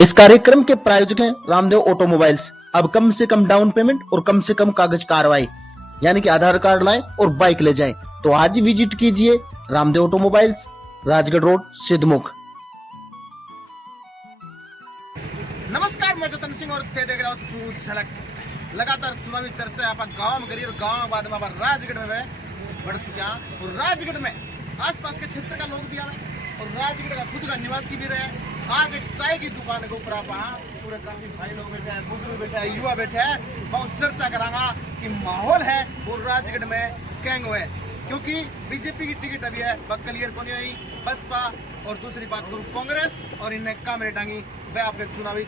इस कार्यक्रम के प्रायोजक हैं रामदेव ऑटोमोबाइल्स। अब कम से कम डाउन पेमेंट और कम से कम कागज कार्रवाई, यानी कि आधार कार्ड लाएं और बाइक ले जाएं। तो आज ही विजिट कीजिए रामदेव ऑटोमोबाइल्स, राजगढ़ रोड, सिद्धमुख। नमस्कार, मैं जतन सिंह और ते देख रहा हूँ चूत झलक। लगातार चुनावी चर्चा यहाँ पर गाँव में करी और गाँव बाद में राजगढ़ में बढ़ चुके हैं और राजगढ़ में आसपास के क्षेत्र का लोग भी आए और राजगढ़ का खुद का निवासी भी रहे। आज एक चाय की दुकान के ऊपर आप पूरे काफी भाई लोग बैठे हैं, बुजुर्ग बैठे हैं, युवा बैठे हैं। बहुत चर्चा करांगा कि माहौल है वो राजगढ़ में कैंग हुए, क्योंकि बीजेपी की टिकट अभी है क्लियर को नहीं हुई, बसपा और दूसरी बात करूँ कांग्रेस और इन्हें कामरे टांगी वह आपके चुनावी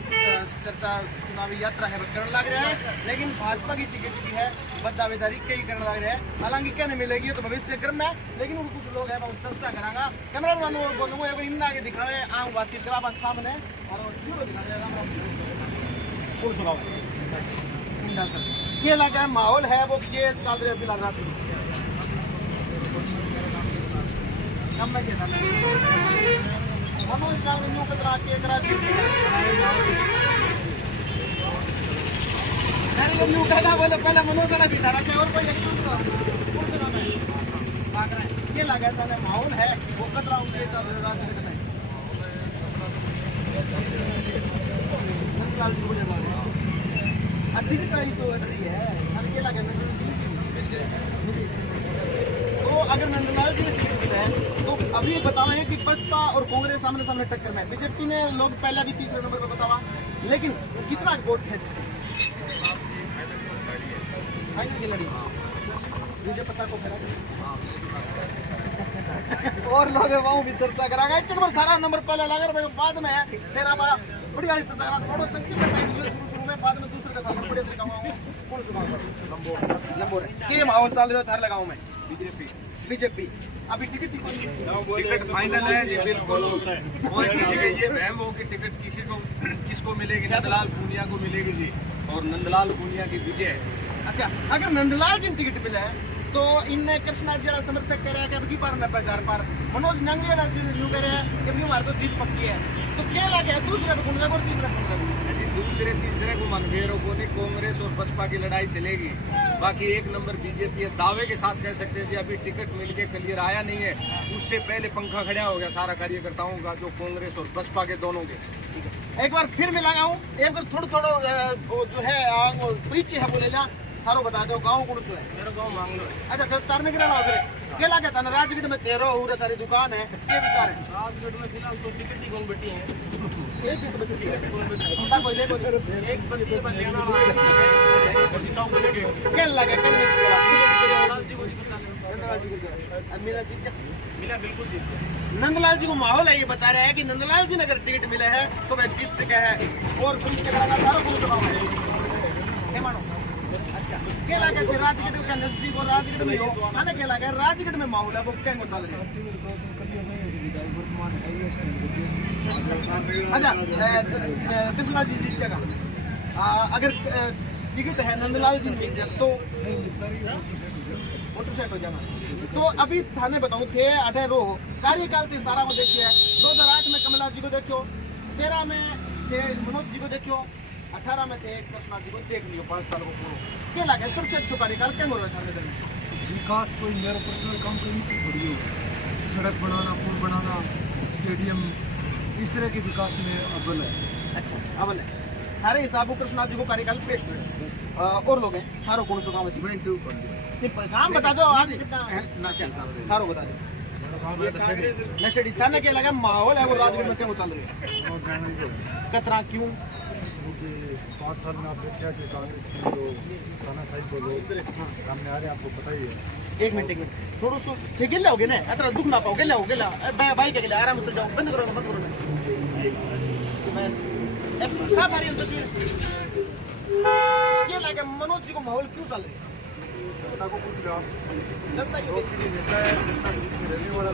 चर्चा चुनावी यात्रा है वह करने लग रहे हैं। लेकिन भाजपा की टिकट की है वह दावेदारी कई करने लग रहे हैं। हालांकि कहने मिलेगी तो भविष्य क्रम में, लेकिन उन कुछ लोग हैं बहुत चर्चा करांगा। कैमरा मैन बोलूँगा अगर इन आगे दिखावे आऊँ बातचीत करा बात सामने और जीरो दिखा दे राम फुल सुनाओ इंदा सर ये लगा माहौल है वो ये चल रहे फिलहाल रात कम में क्या मनोज नाम न्यू कतरा के करा दी मैंने न्यू कहा बोले पहले मनोज वाला बिठा रखे और कोई एक दूसरा कौन सा नाम है भाग रहा है। ये लगा था माहौल है वो कतरा उनके चल रहे राजगढ़ में नंदलाल जी बोले अधिक का ही तो रही है हर के लगा तो अगर नंदलाल जी है तो अभी बताओ कि बसपा और कांग्रेस सामने सामने टक्कर में। बीजेपी ने लोग पहले भी तीसरे नंबर पर बतावा, लेकिन कितना वोट खेच फाइनल की लड़ी मुझे पता को खड़ा और लोग वहाँ भी चर्चा कराएंगे। इतने बार सारा नंबर पहले लगा बाद में है फिर आप बढ़िया चर्चा करा थोड़ा संक्षिप्त टाइम शुरू में बाद में दूसरे का था बढ़िया तरीका कौन सुना लंबोर के माहौल चल रहे हो थार लगाओ में बीजेपी अभी टिकट फाइनल है जी बिल्कुल। और किसी का ये वहम हो कि टिकट किसको मिलेगी, नंदलाल पूनिया को मिलेगी जी और नंदलाल पूनिया की विजय। अच्छा, अगर नंदलाल जी टिकट मिला है तो इनने कृष्णा जी समर्थक कह रहे हैं कि अब की बार 90,000 पार, मनोज नांगलिया जी यूं कह रहे हैं कि अभी हमारे तो जीत पक्की है। तो क्या लगे दूसरे को और तीसरा दूसरे तीसरे को मनभेरों को नहीं, कांग्रेस और बसपा की लड़ाई चलेगी। बाकी एक नंबर बीजेपी है, दावे के साथ कह सकते हैं जी अभी टिकट मिल के क्लियर आया नहीं है, उससे पहले पंखा खड़ा हो गया सारा कार्यकर्ताओं का जो कांग्रेस और बसपा के दोनों के। ठीक है, एक बार फिर मिलागा हूँ एक बार थोड़ा जो है परिचय है बोले ना थारो बता दो गाँव कौन सो है? मेरा गाँव मांगलो है। अच्छा तो तारने के नाम क्या लगा था राजगढ़ में 13 हो सारी दुकान है, क्या विचार है? राजगढ़ में फिलहाल तो टिकट ही कौन बैठी है, एक टिकट बची है एक बच्ची पर लेना क्या लगा मिला बिल्कुल जीत गया। नंदलाल जी को माहौल है ये बता रहे हैं कि नंदलाल जी ने अगर टिकट मिले है तो वह जीत सके है और मानो। अच्छा क्या लगा कि राजगढ़ का नजदीक और राजगढ़ में हो आने क्या लगा राजगढ़ में माहौल है वो क्या चल रही है? अच्छा कृष्णा जी जीत जाएगा अगर टिकट है नंदलाल जी मिल जाए तो मोटरसाइकिल हो जाना। तो अभी थाने बताऊं थे 18 रो कार्यकाल थे सारा वो देखिए 2008 में कमला जी को देखो, 13 में थे मनोज जी को देखो, 18 में थे कृष्णा जी को देख लियो 5 साल को पूरा। क्या लगे सबसे अच्छा कार्यकाल क्या हो रहा था? विकास कोई मेरा पर्सनल काम करने से थोड़ी हो, सड़क बनाना, पुल बनाना, स्टेडियम, इस तरह के विकास में अव्वल है। अच्छा अव्वल है थारे हिसाब कृष्णा जी को कार्यकाल बेस्ट है और लोग हैं थारो कौन सा काम है काम बता दो आज कितना ना चलता थारो बता दो नशेड़ी थाने के लगा माहौल है वो राजगढ़ में क्यों चल रही है कतरा क्यों 5 साल में आपने क्या किया कांग्रेस की जो तानाशाही को लोग सामने आ रहे हैं आपको पता ही है। एक मिनट थोड़ा सो थे गिल्ला हो गए ना अतरा दुख ना पाओ गिल्ला भाई के गिल्ला आराम से जाओ बंद करो बस सब आ रही है तस्वीर। ये लगा मनोज जी को माहौल क्यों चल रही है? जनता को कुछ जनता की नेता है, रहने वाला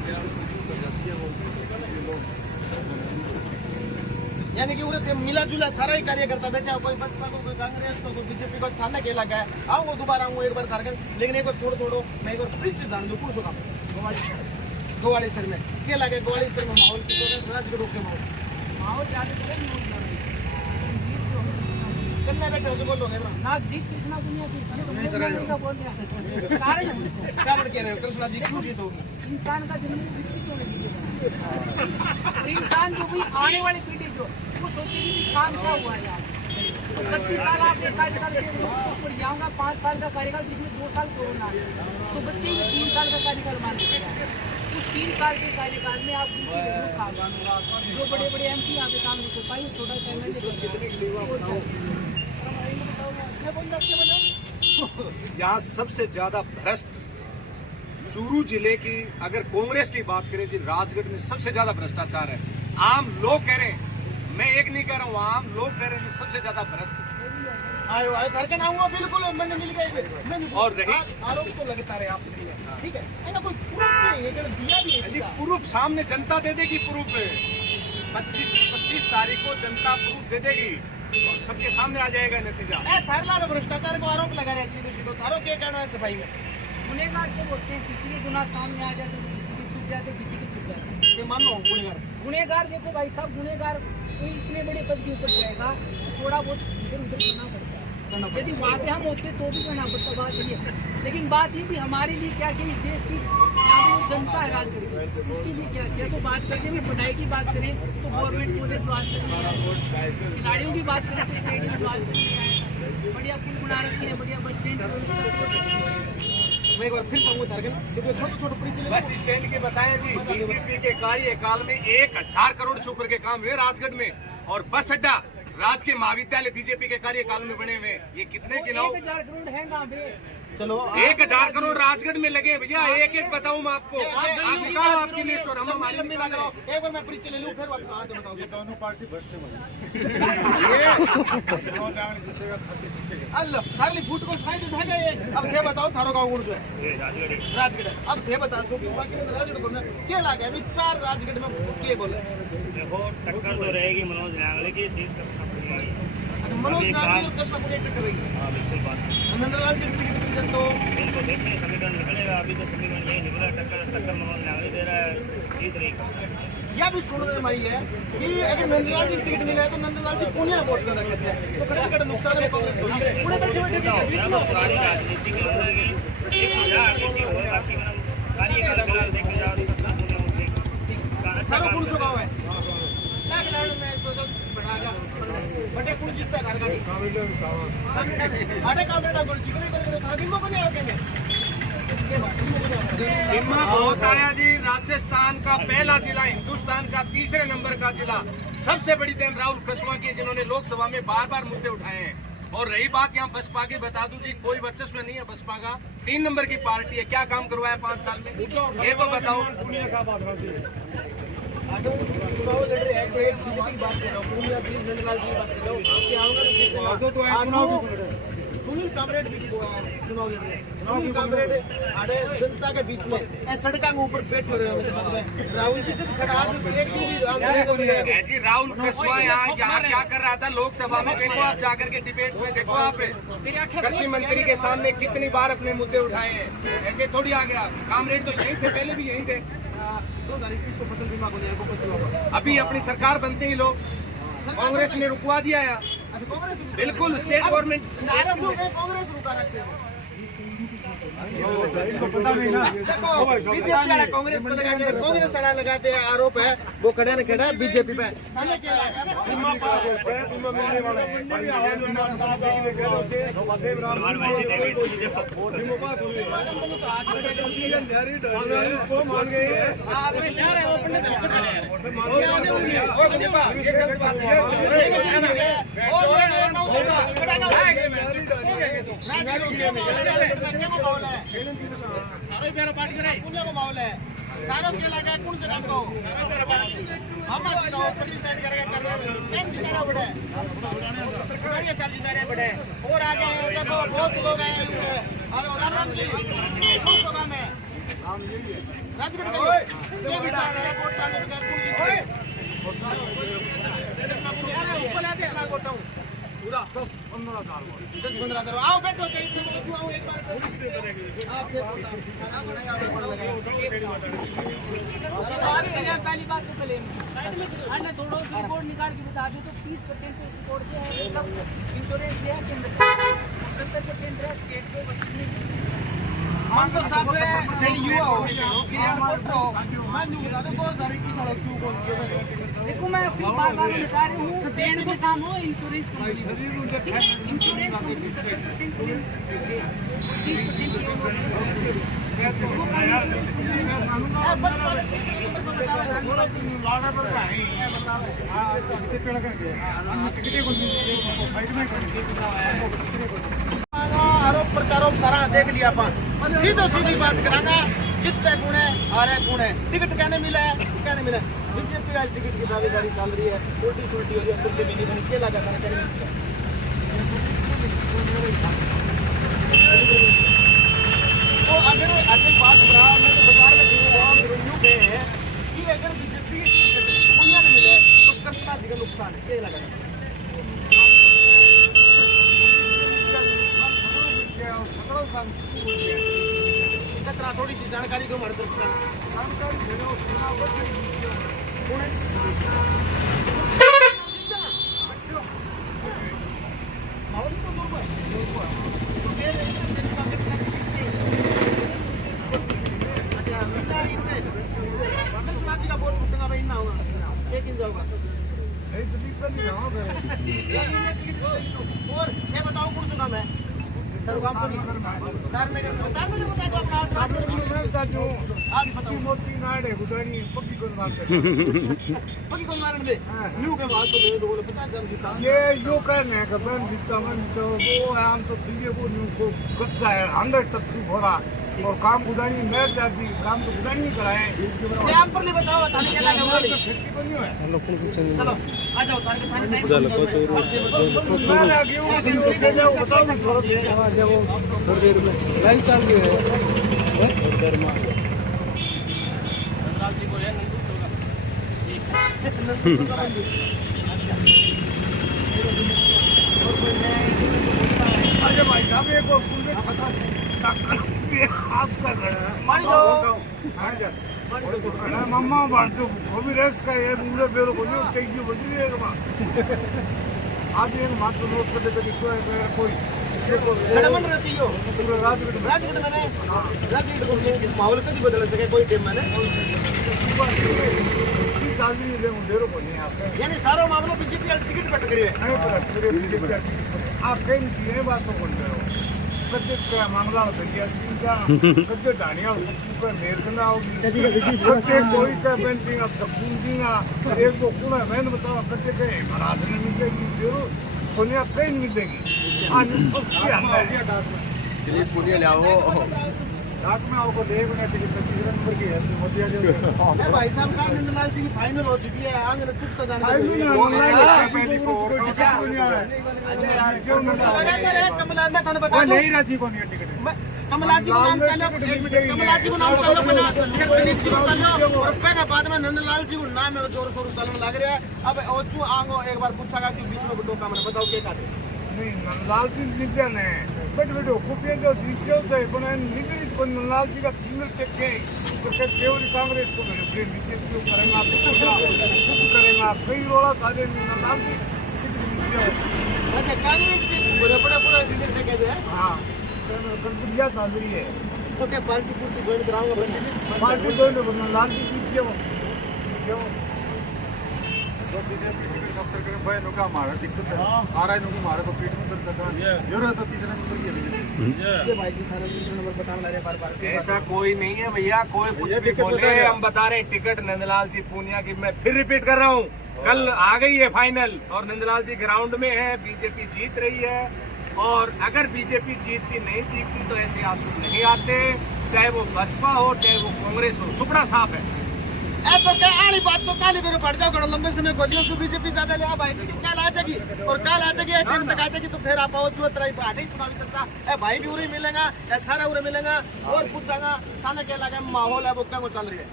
यानी कि उरे मिला जुला सारा ही कार्यकर्ता बैठा कोई बसपा को कोई कांग्रेस को कोई बीजेपी को थाना के लगा है आऊँ दोबारा आऊँ एक बार झारखंड लेकिन एक बार थोड़ो मैं एक बार परिचय जान दूँ कौन सो काम गोवाड़ी सर में क्या लगे गोवाड़ी सर में माहौल की राजगढ़ के माहौल कन्ने बैठे हो जो बोलोगे ना नाथ जी कृष्णा दुनिया की का बोल रहा क्या लड़ कह रहे हो कृष्णा जी क्यों जीत होगी इंसान का जन्म विकसित होने के लिए और इंसान जो भी आने वाली पीढ़ी जो वो सोचेगी कि काम क्या हुआ है यार 25 साल आपने कार्यकाल ऊपर जाऊंगा 5 साल का कार्यकाल जिसमें 2 साल कोरोना है तो बच्चे भी 3 साल का कार्यकाल मान लेते हैं तो 3 साल के कार्यकाल में आप जो बड़े बड़े एमपी यहाँ पे काम नहीं कर पाए छोटा सा यहाँ सबसे ज्यादा भ्रष्ट चूरू जिले की अगर कांग्रेस की बात करें जी राजगढ़ में सबसे ज्यादा भ्रष्टाचार है। आम लोग कह रहे हैं, मैं एक नहीं कह रहा हूँ, आम लोग कह रहे हैं सबसे ज्यादा भ्रष्ट। आयो आयो घर के ना हुआ बिल्कुल मैंने मिल गए और रही आरोप तो लगता रहे आपसे ठीक है ना कोई प्रूफ नहीं है दिया भी है जी प्रूफ सामने जनता दे देगी प्रूफ 25 तारीख को जनता प्रूफ दे देगी और सबके सामने आ जाएगा नतीजा। थारला में भ्रष्टाचार को आरोप लगा रहे हैं सीधे सीधे थारो क्या कहना है सफाई में गुनेगार से बोलते हैं किसी के गुनाह सामने आ जाते किसी की छुप जाते किसी की छुप जाते ये मान लो गुनेगार गुनेगार देखो भाई साहब गुनेगार कोई इतने बड़े पद के ऊपर जाएगा थोड़ा बहुत इधर उधर करना पड़ता है यदि वहाँ पे हम होते तो भी करना पड़ता बात ये लेकिन बात ये भी हमारे लिए क्या कि इस देश की यहाँ पे जनता है राजगढ़ की उसके लिए क्या किया तो बात करते हैं पढ़ाई की बात करें तो गवर्नमेंट कॉलेज बात करें खिलाड़ियों की बात करें तो स्टेडियम की बात करें बढ़िया पुल बना रखे हैं बढ़िया बस स्टैंड मैं एक बार फिर समूह तार के ना क्योंकि छोटे छोटे परिचय बस स्टैंड के बताया जी बीजेपी के कार्यकाल में 1000 करोड़ से ऊपर के काम हुए राजगढ़ में और बस अड्डा राजकीय महाविद्यालय बीजेपी के कार्यकाल में बने हुए ये कितने गिनाओ 1000 करोड़ है कहाँ पे चलो 1000 करोड़ राजगढ़ में लगे भैया एक एक बताऊं मैं आपको आप निकालो आपकी लिस्ट और हम हमारी लंबी ना करो एक बार मैं परिचय ले लूं फिर वापस आते बताओ ये दोनों पार्टी भ्रष्ट है अल्लाह थारली फूट को फायदे भागे ये अब थे बताओ थारो गांव कौन जो है राजगढ़ अब थे बता दो कि बाकी में राजगढ़ को क्या लागे अभी 4 राजगढ़ में के बोले देखो टक्कर तो रहेगी मनोज नांगले की जीत करना पड़ेगी। मनोज नागरी और कृष्णा पुणे टक्कर रहेगी हाँ बिल्कुल बात नंदलाल जी डिवीजन तो बिल्कुल देखते हैं समीकरण निकलेगा अभी तो समीकरण यही निकला टक्कर मनोज नांगले दे रहा है जीत रही यह भी सुनने में आई है कि अगर नंदलाल जी टिकट मिला है तो नंदलाल जी पुणे वोट करना चाहते हैं तो कड़ा नुकसान है कांग्रेस को पुणे बैठे बैठे पुरानी राजनीति की होगी बाकी कार्यकाल देखे जाओ सारा पुलिस गाँव है लाख में तो बढ़ागा बटे पुलिस जीतता है धारगाड़ी अटे काम बेटा बोल चिकने करे दिम्मा को नहीं आएंगे दिम्मा बहुत आया जी राजस्थान का पहला जिला हिंदुस्तान का 3रे नंबर का जिला सबसे बड़ी देन राहुल कसवा की जिन्होंने लोकसभा में बार बार मुद्दे उठाए हैं और रही बात यहाँ बसपा की बता दूं जी कोई वर्चस्व नहीं है बसपा का 3 नंबर की पार्टी है क्या काम करवाया 5 साल में ये तो बताओ चुनाव लड़ रहे हैं एक सीधी बात कर रहा हूँ पूर्णिया जी नंदलाल जी बात कर रहा हूँ कि आऊंगा तो जीतने सुनील कामरेड भी चुनाव लड़ रहे हैं सुनील कामरेड आड़े जनता के बीच में सड़कों के ऊपर बैठे रहे हैं राहुल जी से खड़ा एक दिन भी जी राहुल कसवा यहाँ क्या कर रहा था लोकसभा में देखो आप जाकर के डिबेट में देखो आप कृषि मंत्री के सामने कितनी बार अपने मुद्दे उठाए हैं ऐसे थोड़ी आ गया कामरेड तो यही थे पहले भी यही थे 2021 को फसल बीमा को लिया अभी अपनी सरकार बनते ही लोग कांग्रेस ने रुकवा दिया है बिल्कुल स्टेट गवर्नमेंट कांग्रेस रुका रखते हैं बीजेपी वाला कांग्रेस पे लगाते हैं कांग्रेस वाला लगाते हैं आरोप है वो खड़े न खड़ा बीजेपी पे माहौल है तारों के लगा कौन से काम को हम सिखाओ पर साइड करेगा करना पेन जिताना बड़े बढ़िया साहब जिता रहे बड़े और आगे देखो बहुत लोग हैं हेलो राम राम जी कौन सा काम है राजगढ़ का ये विचार है वोट टांगे का कौन सी 10-15 आओ बैठो आओ एक बार पहली बात तो पहले अन्य थोड़ा रिपोर्ट निकाल के बता दो तो 30% रिपोर्ट के है मतलब इंश्योरेंस दिया केंद्र 70% है स्टेट को मान तो साहब सही युवा हो मैं जो बता दो 2021 साल क्यों कौन क्यों देखो मैं अपनी बार बार बता रही हूँ स्टेट को काम हो इंश्योरेंस इंश्योरेंस कंपनी 70% आरोप प्रत्यारोप सारा देख लिया अपन सीधो सीधी बात करांगा जितने गुण है हारे गुण है टिकट कहने मिला है कहने मिला बीजेपी आज टिकट की दावेदारी चल रही है उल्टी सुल्टी हो रही है सुल्टी भी नहीं बनी क्या लगा कर तो अगर अच्छी बात करा मैं तो बाजार में यूं पे है कि अगर बीजेपी की टिकट पुनिया में मिले तो कस्ता जी का नुकसान है क्या लगा कतरा थोड़ी सी जानकारी दो हमारे दोस्त का बोर्ड फूटूंगा भाई ना होगा एक दिन जाऊंगा और ये बताओ कौन सा काम है ये जो कहने का बहन जीता मन तो वो आम तो चीजें को न्यू को कच्चा है 100% हो रहा और काम गुदानी मैं जाती काम तो गुदानी नहीं कराए आप पर ले बताओ थाने के लागे वाली चलो आ जाओ थाने थाने मैं आगे हूं के जाओ बताओ मैं थोड़ा आवाज है वो थोड़ी देर में लाइव चल रही है धनराज जी बोले नंदू अरे भाई साहब एक और सुन ले पता खास कर रहे हैं मान लो मम्मा बांटो वो भी रेस का ये मुझे बेरो को नहीं चाहिए बदली है आज एक मात्र नोट करते थे कोई गड़बड़ रहती हो पूरे राजगढ़ में राजगढ़ को माहौल कभी बदल सके कोई टीम में आदमी देरो को नहीं आप यानी सारा मामला बीजेपी टिकट कट करी है आप कहीं ये बात तो बोल रहे हो कच्चे का मामला भैया का कच्चे डानिया का मेरकना होगी कच्चे कोई का पेंटिंग अब सबूतिंग एक दो कुना मैंने बताओ कच्चे के महाराज ने मिलेगी जरूर पुनिया कहीं मिलेगी आज उसके अंदर पुनिया लाओ रात में आपको देख ना टिकट 25 नंबर की है मोतिया जो भाई साहब का नंदलाल सिंह फाइनल हो चुकी है आगे कुछ तो जानकारी कमला मैं थाने बता नहीं राजी को नहीं टिकट कमला जी को नाम चलो कमला जी को नाम चलो पहले दिलीप जी को चलो और पहले बाद में नंदलाल जी को नाम है जोर शोर चलने लग रहा है अब ओचू आंगो एक बार पूछागा कि बीच में बटो काम बताओ क्या कहते नहीं नंदलाल जी नित्या ने बट बेटो कुपिया जो जीते होते बना निकली को नंदलाल जी का फिंगर टेक के तो क्या केवल कांग्रेस को मेरे प्रेम बीजेपी को करेगा तो करेगा कई रोला सारे नंदलाल जी अच्छा कांग्रेस से पूरा दिल्ली से कहते हैं हाँ कंपनिया चल रही है तो क्या पार्टी पूर्ति ज्वाइन कराऊंगा पार्टी दो नंदलाल जी जीत क्यों तो बीजेपी टिकट सब तक भाई नुका हमारा दिक्कत है आ रहा है नुका हमारा को पीठ में दर्द था ये रहता तीसरा नंबर ये भाई जी थाना तीसरा नंबर बताने लगे बार-बार ऐसा कोई नहीं है भैया कोई कुछ भी बोले हम बता रहे हैं टिकट नंदलाल जी पूनिया की मैं फिर रिपीट कर रहा हूँ कल आ गई है फाइनल और नंदलाल जी ग्राउंड में है बीजेपी जीत रही है और अगर बीजेपी जीतती नहीं जीतती तो ऐसे आंसू नहीं आते चाहे वो बसपा हो चाहे वो कांग्रेस हो सुपड़ा साफ है तो क्या आली बात तो काली मेरे पड़ जाओ लंबे समय बोलियो कि बीजेपी ज्यादा ले भाई कल आ जाएगी और कल आ जाएगी टाइम तक आ जाएगी तो फिर आप आओ चुहत्तरा पार्टी चुनावी चर्चा ए भाई भी उरे मिलेगा ए सारा उरे मिलेगा और पूछागा थाने क्या लगा माहौल है वो क्या चल रही है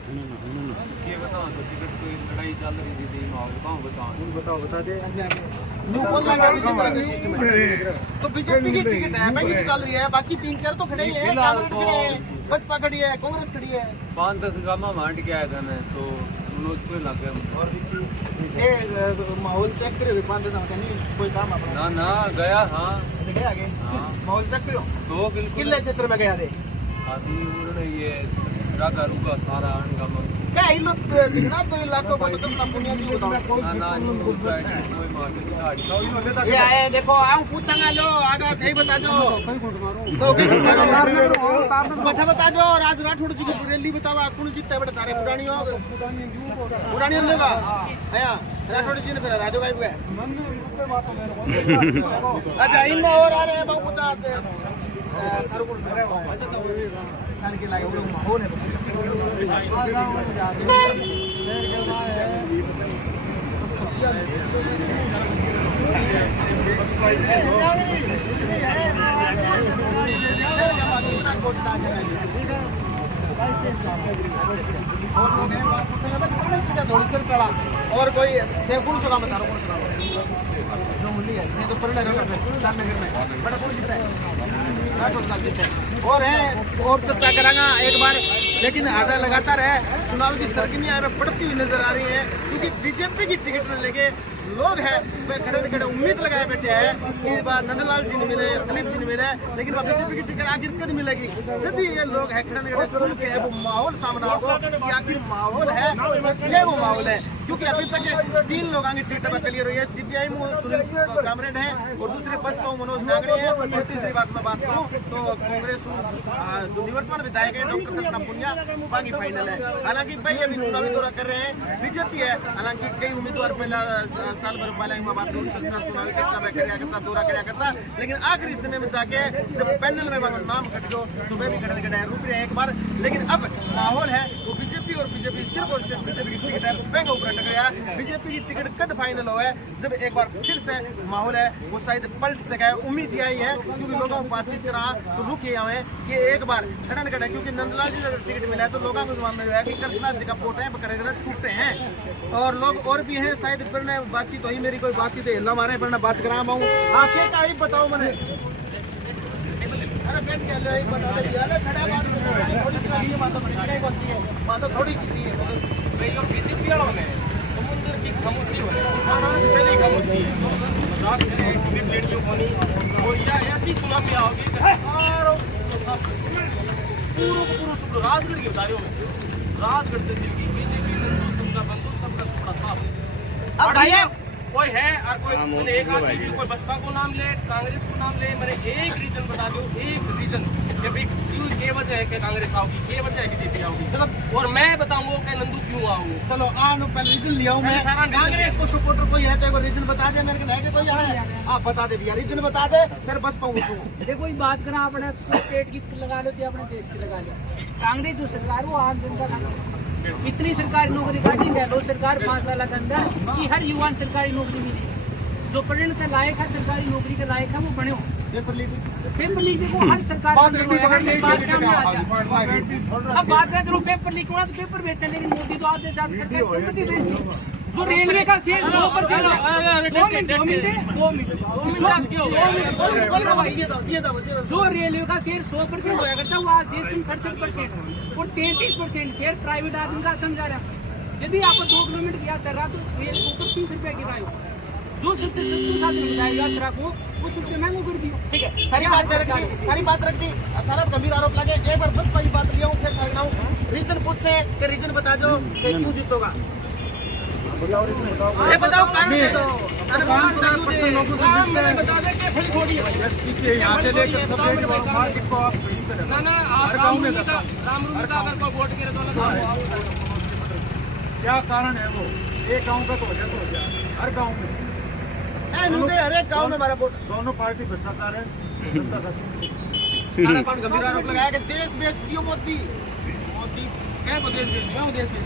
बताओ तो टिकट कोई लड़ाई चल रही थी माहौल बताओ बता दे न्यू बोल लगा बीजेपी सिस्टम है तो बीजेपी की टिकट है भाई ये चल रही है बाकी 3-4 तो खड़े ही हैं कांग्रेस खड़े हैं बसपा खड़ी है कांग्रेस खड़ी है 5-10 गामा मांड के आया था ना तो मनोज को लग गया और ये माहौल चेक करो 5-10 का नहीं कोई काम अपना ना गया हाँ गया आगे माहौल चेक करो तो बिल्कुल किले क्षेत्र में गया दे आदमी उन्होंने ये रागा रुका सारा अनगामा क्या इन लोग दिखना 2 लाख को तो कितना पुण्य दी बताओ ना कोई मार के ये आए देखो आओ पूछेंगे जो आगा थे बता दो तो बैठा बता दो राज राठौड़ जी की रैली बतावा कौन जीतता है बड़ा तारे पुरानी लेगा आया राठौड़ जी ने फिर राजू गायब गए अच्छा इन और आ रहे हैं बाबू पूछा थारू को अच्छा तो तार के लागे वो माहौल है शेयर करवा है और कोई कौन सा काम बता रहा हूँ जो मुरली है ये तो परिणय नगर में बड़ा कौन जीता है राठौड़ साहब जीते हैं और है और चर्चा करांगा एक बार लेकिन आगे लगातार है चुनाव की सरगर्मियां हमें बढ़ती हुई नजर आ रही है क्योंकि बीजेपी की टिकट लेके लोग हैं वे खड़े उम्मीद लगाए बैठे हैं कि बार नंदलाल जी ने मिले दिलीप जी ने मिले लेकिन बीजेपी की टिकट आखिर कद मिलेगी सभी ये लोग है खड़े छोड़ के है वो माहौल सामने आओ कि आखिर माहौल है ये वो माहौल है क्योंकि अभी तक 3 लोग आगे टिकट पर क्लियर हुई है सीपीआई में सुनील कामरेड है और दूसरे बसपा मनोज नागड़े है और तीसरी बात मैं बात करूं तो कांग्रेस जो निवर्तमान विधायक है डॉक्टर कृष्णा पुनिया बाकी फाइनल है हालांकि भाई अभी चुनावी दौरा कर रहे हैं बीजेपी है हालांकि कई उम्मीदवार पहला साल भर पहले मैं बात करूं चर्चा चुनावी चर्चा में कराया करता दौरा कराया करता लेकिन आखिरी समय में जाके जब पैनल में नाम कट गयो तो वे भी खड़े रुक रहे हैं एक बार लेकिन अब माहौल है वो बीजेपी और बीजेपी सिर्फ और सिर्फ बीजेपी की टिकट है बैंक ऊपर टक गया बीजेपी की टिकट कद फाइनल हुआ है जब एक बार फिर से माहौल है वो शायद पलट सका है उम्मीद यही है क्योंकि लोगों को बातचीत करा तो रुक ये आए कि एक बार खड़न खड़ा क्योंकि नंदलाल जी ने टिकट मिला है तो लोगों को मान में है कि कृष्णा जी का पोट है खड़े टूटते हैं और लोग और भी हैं शायद फिर बातचीत हुई मेरी कोई बातचीत हिला मारे पर बात करा पाऊँ हाँ क्या का ही बताओ मैंने अरे बैठ के ले बता दे यार खड़ा बात थोड़ी सी ये बात बड़ी नहीं कौन सी है बात थोड़ी सी है भाई और बीजेपी वालों ने समुद्र की खामोशी हो पहली खामोशी है मजाक करें कि प्लेटियों पानी और या ऐसी सुनामी आओगी कि सारा सब पूरा शुक्र राजगढ़ की उतारियों में राजगढ़ से जिनकी बीजेपी नंदू सबका बंदू सबका टुकड़ा साफ अब भाई कोई है और कोई मैंने एक आदमी भी कोई बसपा को नाम ले कांग्रेस को नाम ले मैंने एक रीजन बता दो एक रीजन कि भाई क्यों क्या वजह है कि कांग्रेस आओगी क्या वजह है कि बीजेपी आओगी और मैं बताऊंगा कि नंदू क्यों आओगे चलो आनो पहले रीजन लिया हूं मैं कांग्रेस को सपोर्टर कोई है तो रीजन बता दे मेरे को है कि कोई है आप बता दे भैया रीजन बता दे फिर बसपा उठो देखो ये बात करा अपने स्टेट की लगा लो या अपने देश की लगा लो कांग्रेस जो सरकार वो आम जनता का इतनी सरकारी नौकरी काटी है लो सरकार 5 साल के अंदर कि हर युवा सरकारी नौकरी मिली जो पढ़ने के लायक है सरकारी नौकरी के लायक है वो बने हो पेपर लीक देखो हर सरकार अब बात करें चलो पेपर लीक होना तो पेपर बेचा लेकिन मोदी तो आप सरकारी संपत्ति बेच दी जो रेलवे का शेयर 100% जो रेलवे का शेयर 100% होया करता वो आज देश में 67% और 33% शेयर प्राइवेट आदमी का कम जा रहा है यदि आप 2 किलोमीटर यात्रा रहा तो रेल को 30 रुपए किराया जो सबसे सस्ता साधन बताया यात्रा को वो सबसे महंगा कर दिया ठीक है सारी बात रख दी सारा गंभीर आरोप लगे एक बार बस वाली बात लिया हूँ फिर करना रीजन पूछे कि रीजन बता दो कि क्यों जीतोगा ये बताओ कारण दे दो बता दे कि फिर थोड़ी है यहाँ से लेकर सब मार्केट को आप ना आप रामरुल का अगर कोई वोट गिरे तो क्या कारण है वो एक गांव का तो हो जाए हर गांव में हर एक गाँव में हमारा वोट दोनों पार्टी भ्रष्टाचार है जनता का सारा गंभीर आरोप लगाया कि देश बेच दियो मोदी क्या को देश भेज मैं देश भेज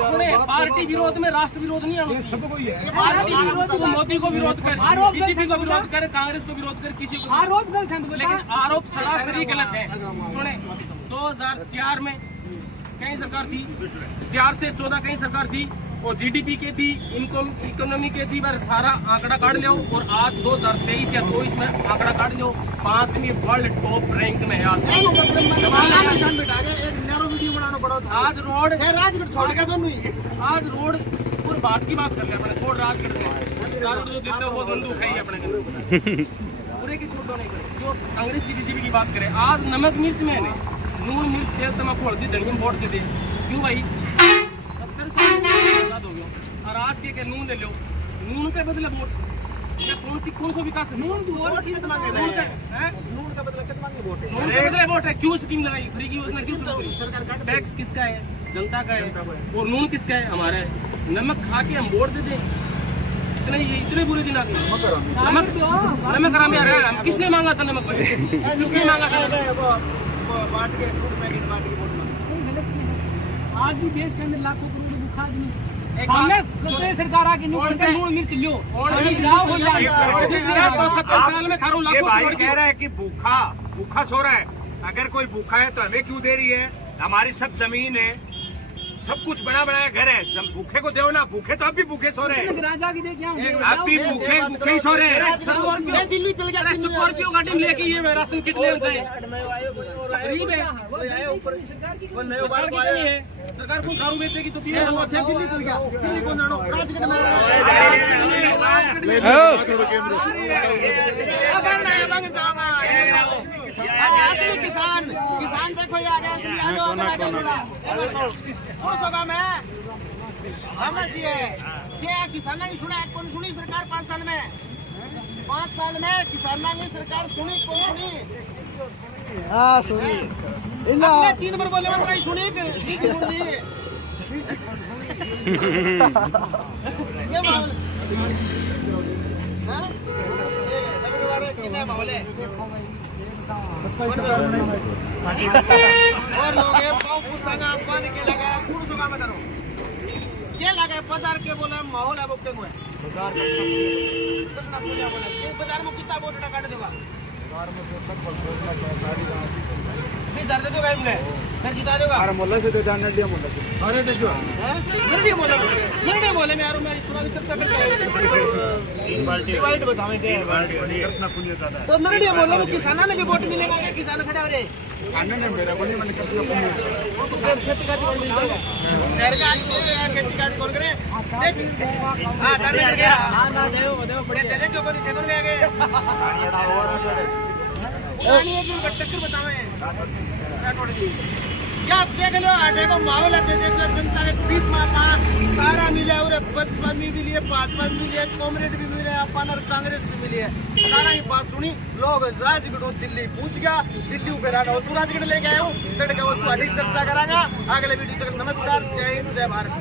सुने पार्टी विरोध में राष्ट्र विरोध नहीं आना चाहिए। पार्टी विरोध तो मोदी को विरोध कर, बीजेपी को विरोध कर, कांग्रेस को विरोध कर, किसी को आरोप गलत है, लेकिन आरोप सरासरी गलत है। सुने 2004 में कई सरकार थी, 4 से 14 कई सरकार थी और जीडीपी के थी, इनकम इकोनॉमी के थी, पर सारा आंकड़ा काट लो और आज 2023 या 24 में आंकड़ा काट लो 5वीं वर्ल्ड टॉप रैंक में है आज। आज रोड छोड़ के दोनों ही आज रोड और बात की बात कर रहे हैं अपने, छोड़ राजगढ़ में राजगढ़ तो जितना बहुत बंदूक है ही अपने पूरे की छोड़ो नहीं करे। जो कांग्रेस की बीजेपी की बात करें, आज नमक मिर्च में नून मिर्च तेल तमाकू हल्दी धनिया वोट दे दे, क्यों भाई 70 साल हो गया और आज के नून ले लो, नून के बदले वोट या कौन सा विकास है? नून का बदले वोट है, क्यों स्कीम लगाई, फ्री की योजना क्यों शुरू करी? सरकार का टैक्स किसका है? जनता का है। और नून किसका है? हमारा है। नमक खा के हम वोट दे दें, इतने बुरे दिन आ गए। नमक हराम यार है, किसने मांगा था नमक? किसने मांगा था? बांट के फूड पैकेट बांट के वोट मांगा। आज भी देश के अंदर लाखों करोड़ भूखा आदमी सरकार आके नून मिर्च लो तो 70 साल में थारों ये लाखों भाई करोड़ कह रहा है कि भूखा सो रहा है। अगर कोई भूखा है तो हमें क्यों दे रही है? हमारी सब जमीन है, सब कुछ बना बनाया घर है, जब भूखे को दो ना, भूखे तो अब भी भूखे सो रहे हैं, राजा की देखिए अब भी भूखे ही सो रहे हैं। दिल्ली चल गया। स्कॉर्पियो गाड़ी में लेके ये राशन किट ले जाए, गरीब है। सरकार को दारू बेचेगी तो पिए। दिल्ली चल गया। दिल्ली कौन जानो? राजगढ़ में असली किसान देखो यार, असली आ जाओ खुश होगा मैं। हमने सी है क्या किसान की सुना कौन सुनी सरकार 5 साल में? 5 साल में किसानों की सरकार सुनी कौन सुनी? हाँ सुनी। 3 बार बोले मत रही सुनी सीधी सुन दी। ये माहौल हाँ ये कितने माहौल है और लोग ये पाँव पूछागा पानी के लगा पूर्ण सुखा में करो क्या लगा बाजार के बोला माहौल है बुकते हुए बाजार कितना पूजा बोला ये बाजार में कितना वोट काट देगा नहीं दर्द तो गए मुझे फिर जिता देगा। अरे मोहल्ला से तो जान नडिया मोहल्ला से। अरे देखो नडिया मोहल्ले में यार मैं थोड़ा भी चर्चा करके डिवाइड बतावेंगे कृष्णा पुण्य ज्यादा तो नडिया मोहल्ले में किसानों ने भी वोट मिलेगा क्या? किसान खड़े हो रहे किसानों ने मेरा बोली मैंने कृष्णा पुण्य खेती का कौन मिलता है शहर का खेती का कौन करे देख हां करने लग गया हां ना देव बड़े दे दे जो कोई दे दे आगे गाड़ीड़ा और पानी एक दिन टक्कर बतावे क्या देख लो आटे को माहौल है देख जनता के बीच में सारा मिले और बसपा भी मिली है, भाजपा भी मिली है, कांग्रेस भी मिली है, अपन और कांग्रेस भी मिली है। सारा ही बात सुनी लोग राजगढ़ दिल्ली पूछ गया दिल्ली पे रहा राजगढ़ लेके आया हूँ चर्चा करांगा। अगले वीडियो तक नमस्कार, जय हिंद, जय भारत।